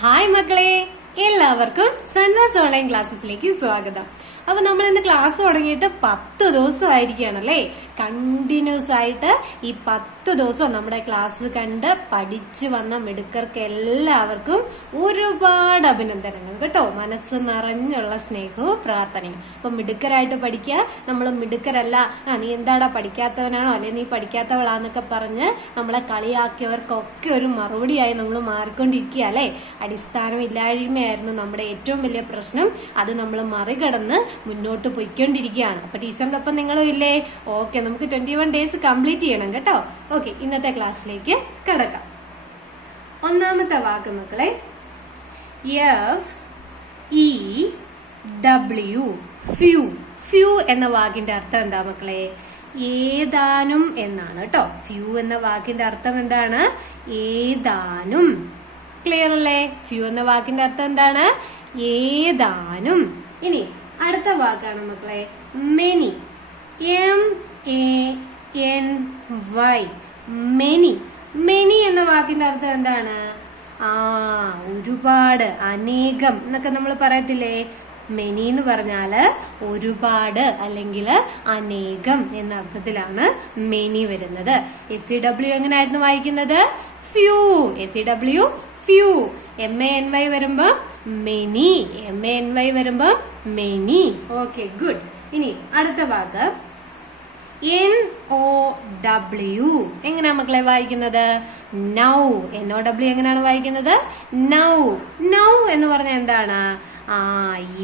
Hi മക്കളെ, എല്ലാവർക്കും sunrise online ക്ലാസ്സസിലേക്ക് സ്വാഗതം. അപ്പൊ നമ്മൾ ഇന്ന് ക്ലാസ് തുടങ്ങിയിട്ട് 10 ദിവസമായിരിക്കുകയാണല്ലേ. കണ്ടിന്യൂസ് ആയിട്ട് ഈ 10 ദിവസം നമ്മുടെ ക്ലാസ് കണ്ട് പഠിച്ചു വന്ന മിടുക്കർക്ക് എല്ലാവർക്കും ഒരുപാട് അഭിനന്ദനങ്ങൾ കേട്ടോ. മനസ്സ് നിറഞ്ഞുള്ള സ്നേഹവും പ്രാർത്ഥനയും. അപ്പൊ മിടുക്കരായിട്ട് പഠിക്കുക. നമ്മൾ മിടുക്കരല്ല, നീ എന്താടാ പഠിക്കാത്തവനാണോ അല്ലെ നീ പഠിക്കാത്തവളാന്നൊക്കെ പറഞ്ഞ് നമ്മളെ കളിയാക്കിയവർക്കൊക്കെ ഒരു മറുപടിയായി നമ്മൾ മാറിക്കൊണ്ടിരിക്കുക അല്ലെ. അടിസ്ഥാനമില്ലായ്മയായിരുന്നു നമ്മുടെ ഏറ്റവും വലിയ പ്രശ്നം. അത് നമ്മൾ മറികടന്ന് മുന്നോട്ട് പോയിക്കൊണ്ടിരിക്കുകയാണ്. അപ്പൊ ടീച്ചറിന്റെ ഒപ്പം നിങ്ങളും ഇല്ലേ? ഓക്കെ, നമുക്ക് 21 ഡേയ്സ് കംപ്ലീറ്റ് ചെയ്യണം കേട്ടോ. ഓക്കെ, ഇന്നത്തെ ക്ലാസ്സിലേക്ക് കടക്കാം. ഒന്നാമത്തെ വാക്ക് മക്കളെ, FEW, ഫ്യൂ. ഫ്യൂ എന്ന വാക്കിന്റെ അർത്ഥം എന്താ മക്കളെ? ഏതാനും എന്നാണ് കേട്ടോ. ഫ്യൂ എന്ന വാക്കിന്റെ അർത്ഥം എന്താണ്? ഏതാനും. ക്ലിയർ അല്ലേ? ഫ്യൂ എന്ന വാക്കിന്റെ അർത്ഥം എന്താണ്? ഏതാനും. ഇനി അടുത്ത വാക്കാണ് മക്കളെ മെനി. MENY, many. മെനി എന്ന വാക്കിന്റെ അർത്ഥം എന്താണ്? ഒരുപാട്, അനേകം എന്നൊക്കെ നമ്മൾ പറയത്തില്ലേ. മെനി എന്ന് പറഞ്ഞാല് ഒരുപാട് അല്ലെങ്കിൽ അനേകം എന്ന അർത്ഥത്തിലാണ് മെനി വരുന്നത്. FEW എങ്ങനെയായിരുന്നു വായിക്കുന്നത്? ഫ്യൂ. FEW few. MANY വരുമ്പോ മെനി. MANY വരുമ്പോ മെനി. Okay, good. ഇനി അടുത്ത വാക്ക് NOW. എങ്ങനെയാ മക്കളെ വായിക്കുന്നത്? നൗ. NOW എങ്ങനെയാണ് വായിക്കുന്നത്? നൗ. നൗ എന്ന് പറഞ്ഞാൽ എന്താണ്?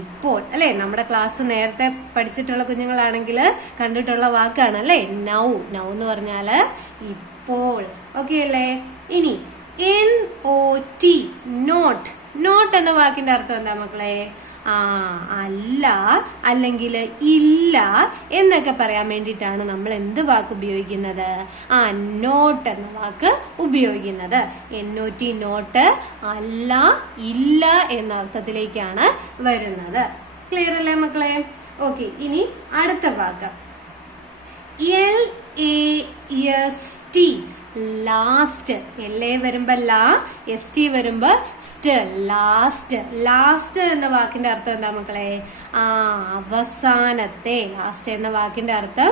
ഇപ്പോൾ അല്ലെ. നമ്മുടെ ക്ലാസ് നേരത്തെ പഠിച്ചിട്ടുള്ള കുഞ്ഞുങ്ങളാണെങ്കിൽ കണ്ടിട്ടുള്ള വാക്കാണ് അല്ലെ. നൗ. നൗ എന്ന് പറഞ്ഞാല് ഇപ്പോൾ. ഓക്കെ അല്ലേ? ഇനി NOT, നോട്ട്. നോട്ട് എന്ന വാക്കിന്റെ അർത്ഥം എന്താ മക്കളെ? അല്ല അല്ലെങ്കിൽ ഇല്ല എന്നൊക്കെ പറയാൻ വേണ്ടിയിട്ടാണ് നമ്മൾ എന്ത് വാക്ക് ഉപയോഗിക്കുന്നത്? നോട്ട് എന്ന വാക്ക് ഉപയോഗിക്കുന്നത്. NOT, not. അല്ല, ഇല്ല എന്ന അർത്ഥത്തിലേക്കാണ് വരുന്നത്. ക്ലിയർ അല്ലേ മക്കളെ? ഓക്കെ, ഇനി അടുത്ത വാക്ക് LAST, ലാസ്റ്റ്. LA വരുമ്പോ ലാ, ST വരുമ്പോ സ്റ്റ്. ലാസ്റ്റ്. ലാസ്റ്റ് എന്ന വാക്കിന്റെ അർത്ഥം എന്താ മക്കളെ? അവസാനത്തെ. ലാസ്റ്റ് എന്ന വാക്കിന്റെ അർത്ഥം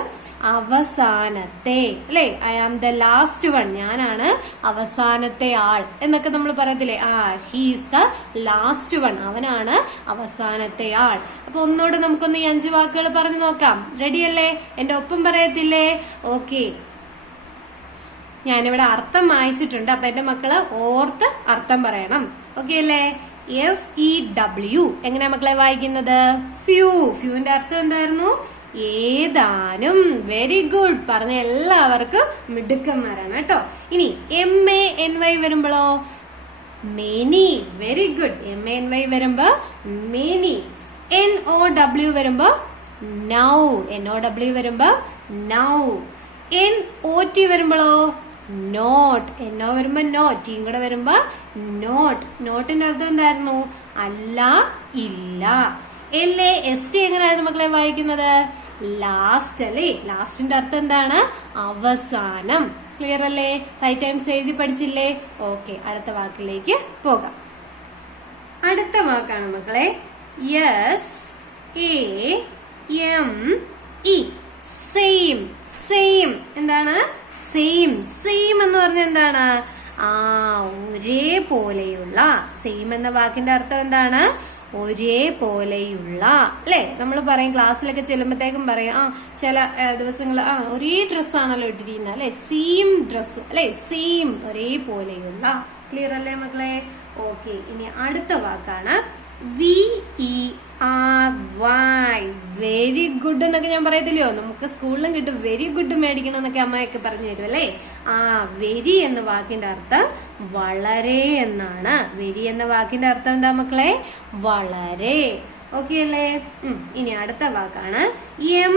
അവസാനത്തെ അല്ലെ. I am the last one, ഞാനാണ് അവസാനത്തെ ആൾ എന്നൊക്കെ നമ്മൾ പറയത്തില്ലേ. He is the last one, അവനാണ് അവസാനത്തെ ആൾ. അപ്പൊ ഒന്നുകൂടെ നമുക്കൊന്ന് ഈ 5 വാക്കുകൾ പറഞ്ഞു നോക്കാം. റെഡിയല്ലേ? എന്റെ ഒപ്പം പറയത്തില്ലേ? ഓക്കെ, ഞാനിവിടെ അർത്ഥം വായിച്ചിട്ടുണ്ട്. അപ്പൊ എന്റെ മക്കള് ഓർത്ത് അർത്ഥം പറയണം. ഓക്കെ അല്ലേ? FEW എങ്ങനെയാ മക്കളെ വായിക്കുന്നത്? ഫ്യൂ. ഫ്യൂവിന്റെ അർത്ഥം എന്തായിരുന്നു? ഏതാനും. Very good. പറഞ്ഞ എല്ലാവർക്കും മിടുക്കന്മാരാണ് കേട്ടോ. ഇനി MANY വരുമ്പോഴോ? മെനി. Very good. MANY വരുമ്പോ മെനി. NOW വരുമ്പോ നൗ. NOW വരുമ്പോ നൗ. NOT വരുമ്പോഴോ? നോട്ട്. NO വരുമ്പോ നോ, ടീം കൂടെ വരുമ്പോ നോട്ട്. നോട്ടിന്റെ അർത്ഥം എന്തായിരുന്നു? അല്ല, ഇല്ല. LAST എങ്ങനെയായിരുന്നു മക്കളെ വായിക്കുന്നത്? ലാസ്റ്റ് അല്ലേ. ലാസ്റ്റിന്റെ അർത്ഥം എന്താണ്? അവസാനം. ക്ലിയർ അല്ലേ? 5 ടൈംസ് എഴുതി പഠിച്ചില്ലേ? ഓക്കെ, അടുത്ത വാക്കിലേക്ക് പോകാം. അടുത്ത വാക്കാണ് മക്കളെ SAME, സെയിം. സെയിം എന്താണ്? സെയിം. സെയിം എന്ന് പറഞ്ഞ എന്താണ്? ഒരേപോലെയുള്ള. സെയിം എന്ന വാക്കിന്റെ അർത്ഥം എന്താണ്? ഒരേപോലെയുള്ള അല്ലെ. നമ്മൾ പറയും ക്ലാസ്സിലൊക്കെ ചെല്ലുമ്പോഴത്തേക്കും പറയും ചില ദിവസങ്ങൾ ഒരേ ഡ്രസ്സാണല്ലോ ഇട്ടിരിക്കുന്നത് അല്ലെ. സെയിം ഡ്രസ് അല്ലെ. സെയിം, ഒരേപോലെയുള്ള. ക്ലിയർ അല്ലേ മക്കളെ? ഓക്കെ, ഇനി അടുത്ത വാക്കാണ് VERY, വെരി ഗുഡ് എന്നൊക്കെ ഞാൻ പറയത്തില്ലയോ. നമുക്ക് സ്കൂളിലും കിട്ടും വെരി ഗുഡ് മേടിക്കണം എന്നൊക്കെ അമ്മയൊക്കെ പറഞ്ഞു തരും അല്ലേ. വെരി എന്ന വാക്കിന്റെ അർത്ഥം വളരെ എന്നാണ്. വെരി എന്ന വാക്കിന്റെ അർത്ഥം എന്താ മക്കളെ? വളരെ. ഓക്കെ അല്ലേ? ഇനി അടുത്ത വാക്കാണ്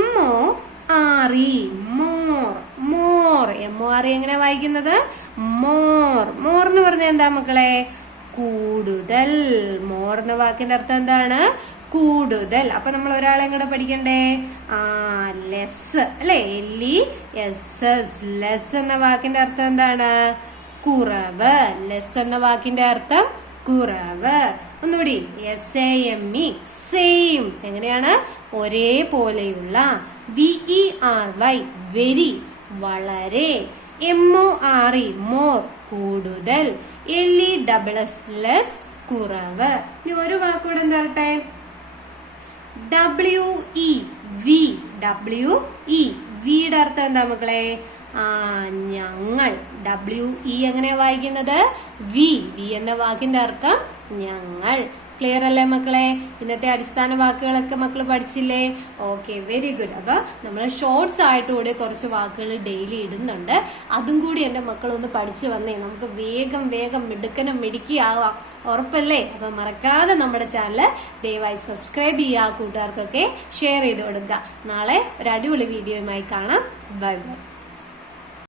MORE, മോർ. മോർ. MORE എങ്ങനെ വായിക്കുന്നത്? മോർ. മോർ എന്ന് പറഞ്ഞാൽ എന്താ മക്കളെ? കൂടുതൽ. മോർ എന്ന വാക്കിന്റെ അർത്ഥം എന്താണ്? കൂടുതൽ. അപ്പൊ നമ്മൾ ഒരാളെ കൂടെ പഠിക്കണ്ടേ? ലെസ് അല്ലെ. LESS, ലെസ് എന്ന വാക്കിന്റെ അർത്ഥം എന്താണ്? കുറവ്. ലെസ് എന്ന വാക്കിന്റെ അർത്ഥം കുറവ്. ഒന്നുകൂടി SAME സെയിം. എങ്ങനെയാണ്? ഒരേപോലെയുള്ള. VERY വെരി വളരെ. MORE മോർ കൂടുതൽ. LESS ലെസ് കുറവ്. ഇനി ഒരു വാക്കുകൂടെ എന്താട്ടെ? WE വിയുടെ അർത്ഥം എന്താ മക്കളെ? ഞങ്ങൾ. WE എങ്ങനെയാ വായിക്കുന്നത്? വി എന്ന വാക്കിന്റെ അർത്ഥം ഞങ്ങൾ. ക്ലിയർ അല്ലേ മക്കളെ? ഇന്നത്തെ അടിസ്ഥാന വാക്കുകളൊക്കെ മക്കൾ പഠിച്ചില്ലേ? Okay, very good. അപ്പൊ നമ്മൾ ഷോർട്സ് ആയിട്ട് കൂടെ കുറച്ച് വാക്കുകൾ ഡെയിലി ഇടുന്നുണ്ട്. അതും കൂടി എന്റെ മക്കളൊന്ന് പഠിച്ചു വന്നേ. നമുക്ക് വേഗം മിടുക്കിയാവാം. ഉറപ്പല്ലേ? അപ്പൊ മറക്കാതെ നമ്മുടെ ചാനൽ ദയവായി സബ്സ്ക്രൈബ് ചെയ്യുക. കൂട്ടുകാർക്കൊക്കെ ഷെയർ ചെയ്ത് കൊടുക്കുക. നാളെ ഒരു അടിപൊളി വീഡിയോയുമായി കാണാം. Bye bye.